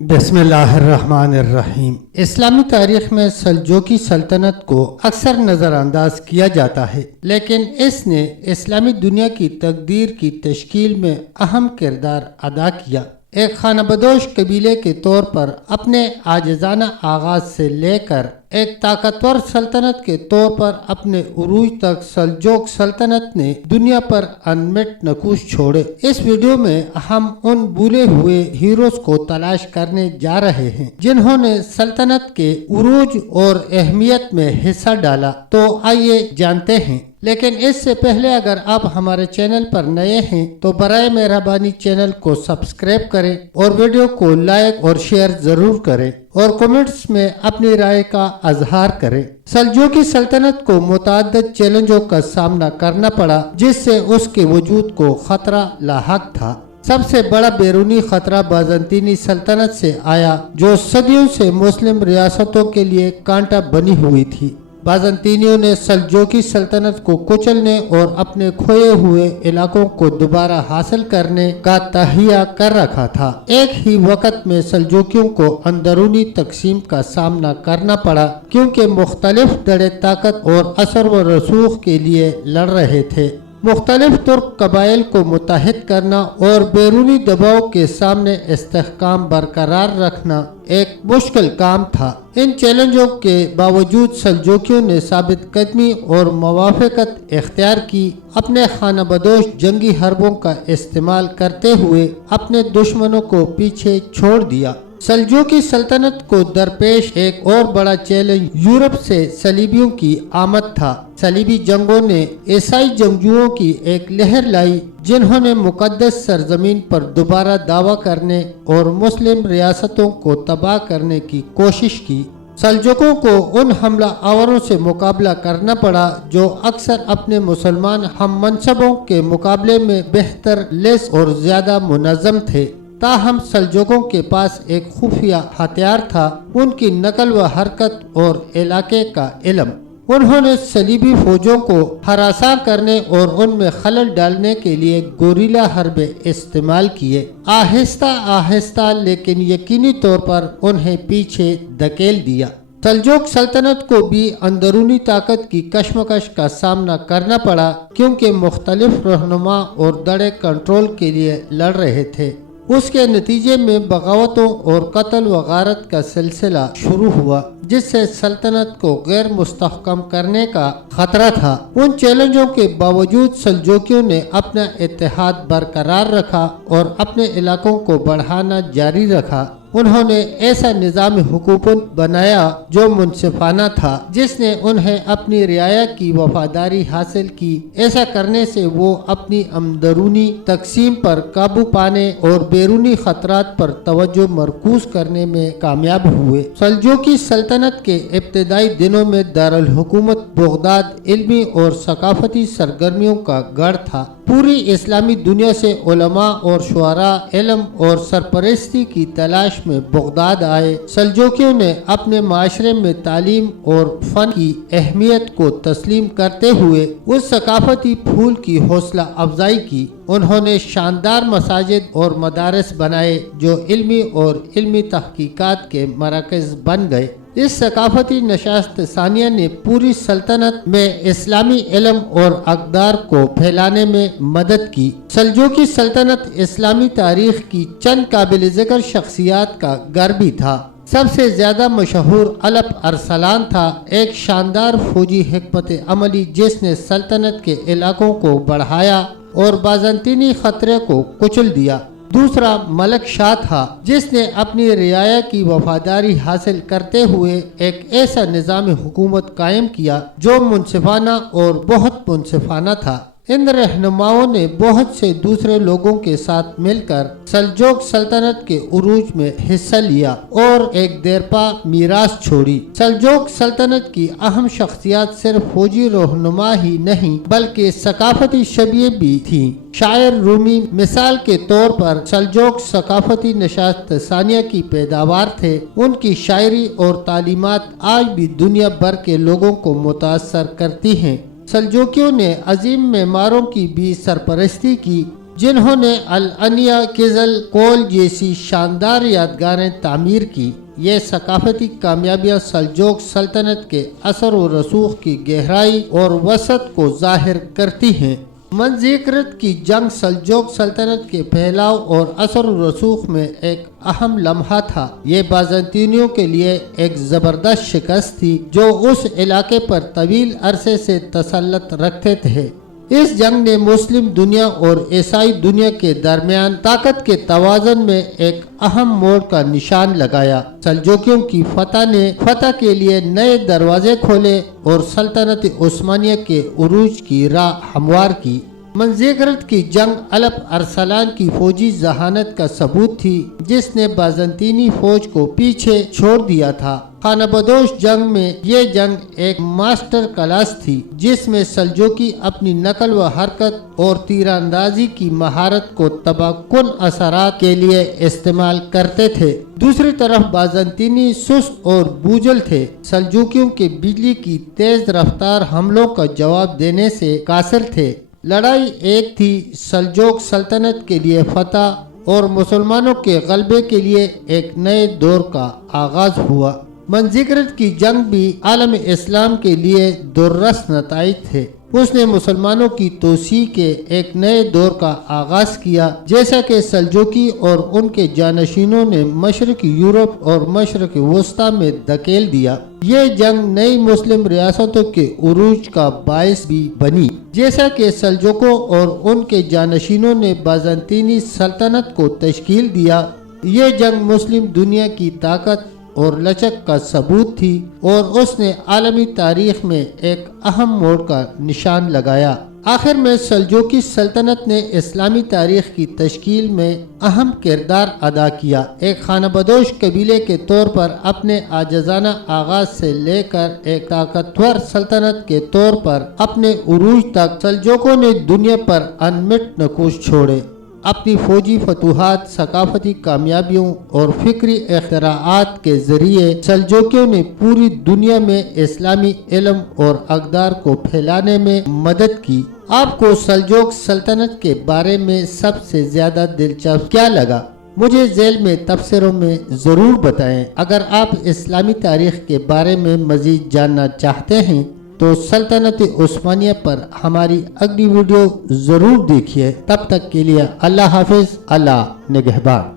بسم اللہ الرحمن الرحیم۔ اسلامی تاریخ میں سلجوقی سلطنت کو اکثر نظر انداز کیا جاتا ہے، لیکن اس نے اسلامی دنیا کی تقدیر کی تشکیل میں اہم کردار ادا کیا۔ ایک خانہ بدوش قبیلے کے طور پر اپنے عاجزانہ آغاز سے لے کر ایک طاقتور سلطنت کے طور پر اپنے عروج تک سلجوق سلطنت نے دنیا پر انمٹ نقوش چھوڑے۔ اس ویڈیو میں ہم ان بھولے ہوئے ہیروز کو تلاش کرنے جا رہے ہیں جنہوں نے سلطنت کے عروج اور اہمیت میں حصہ ڈالا۔ تو آئیے جانتے ہیں، لیکن اس سے پہلے اگر آپ ہمارے چینل پر نئے ہیں تو برائے مہربانی چینل کو سبسکرائب کریں اور ویڈیو کو لائک اور شیئر ضرور کریں اور کمنٹس میں اپنی رائے کا اظہار کریں۔ سلجوقی سلطنت کو متعدد چیلنجوں کا سامنا کرنا پڑا جس سے اس کے وجود کو خطرہ لاحق تھا۔ سب سے بڑا بیرونی خطرہ بازنطینی سلطنت سے آیا جو صدیوں سے مسلم ریاستوں کے لیے کانٹا بنی ہوئی تھی۔ بازنطینیوں نے سلجوقی سلطنت کو کچلنے اور اپنے کھوئے ہوئے علاقوں کو دوبارہ حاصل کرنے کا تہیہ کر رکھا تھا۔ ایک ہی وقت میں سلجوقیوں کو اندرونی تقسیم کا سامنا کرنا پڑا کیونکہ مختلف دڑے طاقت اور اثر و رسوخ کے لیے لڑ رہے تھے۔ مختلف ترک قبائل کو متحد کرنا اور بیرونی دباؤ کے سامنے استحکام برقرار رکھنا ایک مشکل کام تھا۔ ان چیلنجوں کے باوجود سلجوقیوں نے ثابت قدمی اور موافقت اختیار کی، اپنے خانہ بدوش جنگی حربوں کا استعمال کرتے ہوئے اپنے دشمنوں کو پیچھے چھوڑ دیا۔ سلجوقی سلطنت کو درپیش ایک اور بڑا چیلنج یورپ سے صلیبیوں کی آمد تھا۔ صلیبی جنگوں نے عیسائی جنگجوؤں کی ایک لہر لائی جنہوں نے مقدس سرزمین پر دوبارہ دعویٰ کرنے اور مسلم ریاستوں کو تباہ کرنے کی کوشش کی۔ سلجوقوں کو ان حملہ آوروں سے مقابلہ کرنا پڑا جو اکثر اپنے مسلمان ہم منصبوں کے مقابلے میں بہتر لیس اور زیادہ منظم تھے۔ تاہم سلجوقوں کے پاس ایک خفیہ ہتھیار تھا، ان کی نقل و حرکت اور علاقے کا علم۔ انہوں نے صلیبی فوجوں کو ہراساں کرنے اور ان میں خلل ڈالنے کے لیے گوریلا حربے استعمال کیے۔ آہستہ آہستہ لیکن یقینی طور پر انہیں پیچھے دھکیل دیا۔ سلجوق سلطنت کو بھی اندرونی طاقت کی کشمکش کا سامنا کرنا پڑا کیونکہ مختلف رہنما اور دڑے کنٹرول کے لیے لڑ رہے تھے۔ اس کے نتیجے میں بغاوتوں اور قتل و غارت کا سلسلہ شروع ہوا جس سے سلطنت کو غیر مستحکم کرنے کا خطرہ تھا۔ ان چیلنجوں کے باوجود سلجوقیوں نے اپنا اتحاد برقرار رکھا اور اپنے علاقوں کو بڑھانا جاری رکھا۔ انہوں نے ایسا نظام حکومت بنایا جو منصفانہ تھا جس نے انہیں اپنی رعایا کی وفاداری حاصل کی۔ ایسا کرنے سے وہ اپنی اندرونی تقسیم پر قابو پانے اور بیرونی خطرات پر توجہ مرکوز کرنے میں کامیاب ہوئے۔ سلجوقی سلطنت کے ابتدائی دنوں میں دارالحکومت بغداد علمی اور ثقافتی سرگرمیوں کا گڑھ تھا۔ پوری اسلامی دنیا سے علماء اور شعراء علم اور سرپرستی کی تلاش میں بغداد آئے۔ سلجوقیوں نے اپنے معاشرے میں تعلیم اور فن کی اہمیت کو تسلیم کرتے ہوئے اس ثقافتی پھول کی حوصلہ افزائی کی۔ انہوں نے شاندار مساجد اور مدارس بنائے جو علمی اور علمی تحقیقات کے مراکز بن گئے۔ اس ثقافتی نشست ثانیہ نے پوری سلطنت میں اسلامی علم اور اقدار کو پھیلانے میں مدد کی۔ سلجوقی سلطنت اسلامی تاریخ کی چند قابل ذکر شخصیات کا گھر بھی تھا۔ سب سے زیادہ مشہور الپ ارسلان تھا، ایک شاندار فوجی حکمت عملی جس نے سلطنت کے علاقوں کو بڑھایا اور بازنطینی خطرے کو کچل دیا۔ دوسرا ملک شاہ تھا جس نے اپنی رعایا کی وفاداری حاصل کرتے ہوئے ایک ایسا نظام حکومت قائم کیا جو منصفانہ اور بہت منصفانہ تھا۔ ان رہنماؤں نے بہت سے دوسرے لوگوں کے ساتھ مل کر سلجوق سلطنت کے عروج میں حصہ لیا اور ایک دیرپا میراث چھوڑی۔ سلجوق سلطنت کی اہم شخصیات صرف فوجی رہنما ہی نہیں بلکہ ثقافتی شبیہ بھی تھیں۔ شاعر رومی مثال کے طور پر سلجوق ثقافتی نشست ثانیہ کی پیداوار تھے۔ ان کی شاعری اور تعلیمات آج بھی دنیا بھر کے لوگوں کو متاثر کرتی ہیں۔ سلجوقیوں نے عظیم معماروں کی بھی سرپرستی کی جنہوں نے الانیا قزل کول جیسی شاندار یادگاریں تعمیر کی۔ یہ ثقافتی کامیابیاں سلجوق سلطنت کے اثر و رسوخ کی گہرائی اور وسعت کو ظاہر کرتی ہیں۔ منذکرت کی جنگ سلجوق سلطنت کے پھیلاؤ اور اثر و رسوخ میں ایک اہم لمحہ تھا۔ یہ بازنطینیوں کے لیے ایک زبردست شکست تھی جو اس علاقے پر طویل عرصے سے تسلط رکھتے تھے۔ اس جنگ نے مسلم دنیا اور عیسائی دنیا کے درمیان طاقت کے توازن میں ایک اہم موڑ کا نشان لگایا۔ سلجوکیوں کی فتح کے لیے نئے دروازے کھولے اور سلطنت عثمانیہ کے عروج کی راہ ہموار کی۔ منذکرت کی جنگ الپ ارسلان کی فوجی ذہانت کا ثبوت تھی جس نے بازنطینی فوج کو پیچھے چھوڑ دیا تھا۔ خانہ بدوش جنگ میں یہ جنگ ایک ماسٹر کلاس تھی جس میں سلجوکی اپنی نقل و حرکت اور تیر اندازی کی مہارت کو تباہ کن اثرات کے لیے استعمال کرتے تھے۔ دوسری طرف بازنطینی سست اور بوجھل تھے۔ سلجوکیوں کے بجلی کی تیز رفتار حملوں کا جواب دینے سے قاصر تھے۔ لڑائی ایک تھی، سلجوق سلطنت کے لیے فتح اور مسلمانوں کے غلبے کے لیے ایک نئے دور کا آغاز ہوا۔ منذکرت کی جنگ بھی عالم اسلام کے لیے دررس نتائج تھے۔ اس نے مسلمانوں کی توسیع کے ایک نئے دور کا آغاز کیا، جیسا کہ سلجوکی اور ان کے جانشینوں نے مشرقی یورپ اور مشرق وسطیٰ میں دھکیل دیا۔ یہ جنگ نئی مسلم ریاستوں کے عروج کا باعث بھی بنی، جیسا کہ سلجوکوں اور ان کے جانشینوں نے بازنطینی سلطنت کو تشکیل دیا۔ یہ جنگ مسلم دنیا کی طاقت اور لچک کا ثبوت تھی اور اس نے عالمی تاریخ میں ایک اہم موڑ کا نشان لگایا۔ آخر میں سلجوکی سلطنت نے اسلامی تاریخ کی تشکیل میں اہم کردار ادا کیا۔ ایک خانہ بدوش قبیلے کے طور پر اپنے عاجزانہ آغاز سے لے کر ایک طاقتور سلطنت کے طور پر اپنے عروج تک سلجوکوں نے دنیا پر انمٹ نقوش چھوڑے۔ اپنی فوجی فتوحات، ثقافتی کامیابیوں اور فکری اختراعات کے ذریعے سلجوکیوں نے پوری دنیا میں اسلامی علم اور اقدار کو پھیلانے میں مدد کی۔ آپ کو سلجوق سلطنت کے بارے میں سب سے زیادہ دلچسپ کیا لگا؟ مجھے ذیل میں تبصروں میں ضرور بتائیں۔ اگر آپ اسلامی تاریخ کے بارے میں مزید جاننا چاہتے ہیں تو سلطنت عثمانیہ پر ہماری اگلی ویڈیو ضرور دیکھیے۔ تب تک کے لیے اللہ حافظ، اللہ نگہبان۔